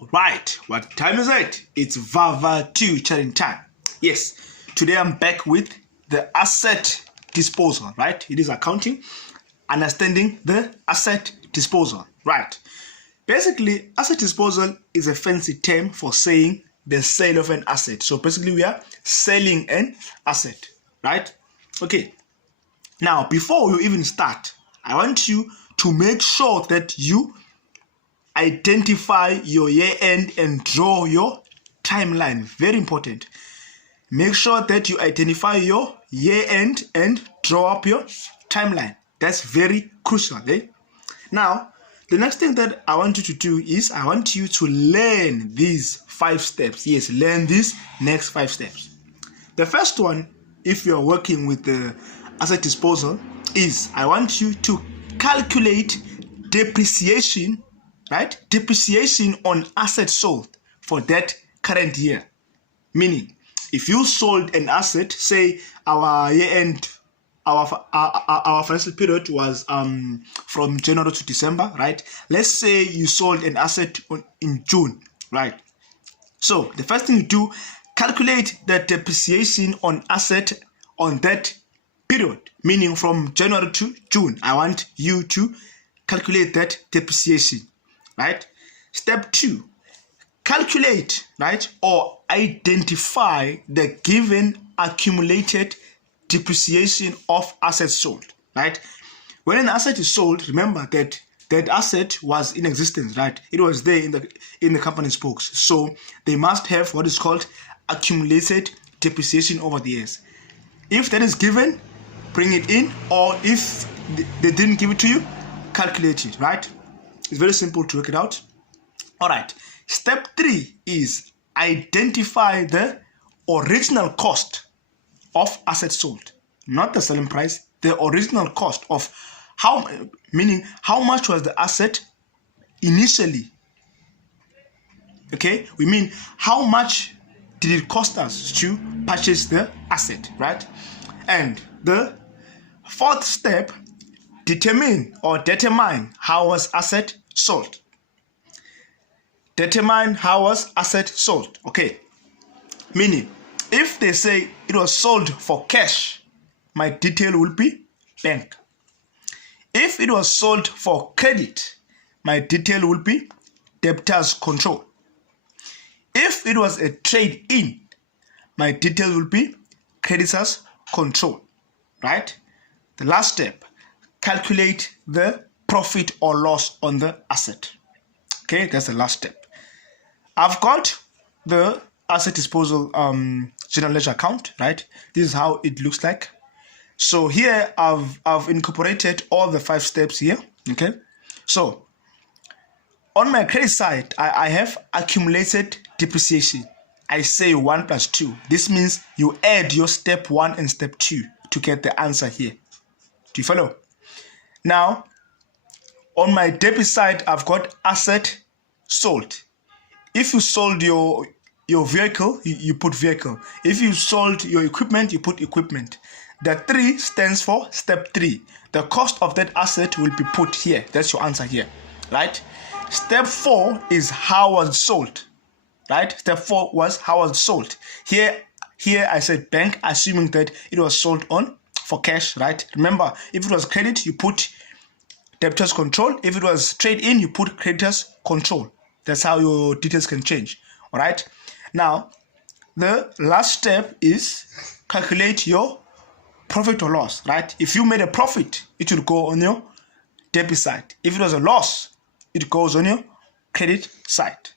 Right, what time is it? It's Vava 2 challenge time. Yes, today I'm back with the asset disposal, right? It is accounting, understanding the asset disposal, right? Basically, asset disposal is a fancy term for saying the sale of an asset. So basically, we are selling an asset, right? Okay, now before you even start, I want you to make sure that you identify your year end and draw your timeline. Very important. Make sure that you identify your year end and draw up your timeline. That's very crucial. Now, the next thing that I want you to do is I want you to learn these 5 steps. Yes, learn these next 5 steps. The first one, if you're working with the asset disposal, is I want you to calculate depreciation, right? Depreciation on assets sold for that current year. Meaning, if you sold an asset, say our year-end, our financial period was from January to December, right? Let's say you sold an asset in June, right? So the first thing you do, calculate the depreciation on asset on that period, meaning from January to June. I want you to calculate that depreciation, right? Step 2, calculate, right, or identify the given accumulated depreciation of assets sold, right? When an asset is sold, remember that that asset was in existence, right? It was there in the company's books. So they must have what is called accumulated depreciation over the years. If that is given, bring it in, or if they didn't give it to you, calculate it, right? It's very simple to work it out. All right. Step 3 is identify the original cost of assets sold, not the selling price, the original cost of meaning how much was the asset initially. Okay, we mean how much did it cost us to purchase the asset, right? And the 4th step, determine how was asset sold. Determine how was asset sold. Okay, meaning if they say it was sold for cash, my detail will be bank. If it was sold for credit, my detail will be debtors control. If it was a trade in, my detail will be creditors control, right? The last step, calculate the profit or loss on the asset. Okay, that's the last step. I've got the asset disposal general ledger account, right? This is how it looks like. So here I've incorporated all the 5 steps here. Okay, so on my credit side, I have accumulated depreciation. I say 1 plus 2. This means you add your step 1 and step 2 to get the answer here. Do you follow? Now, on my debit side, I've got asset sold. If you sold your vehicle, you put vehicle. If you sold your equipment, you put equipment. The 3 stands for step 3. The cost of that asset will be put here. That's your answer here, right? Step 4 is how was it sold, right? Step 4 was how was it sold. Here I said bank, assuming that it was sold for cash, right? Remember, if it was credit, you put debtors control. If it was trade in, you put creditors control. That's how your details can change. All right. Now, the last step is calculate your profit or loss, right? If you made a profit, it will go on your debit side. If it was a loss, it goes on your credit side.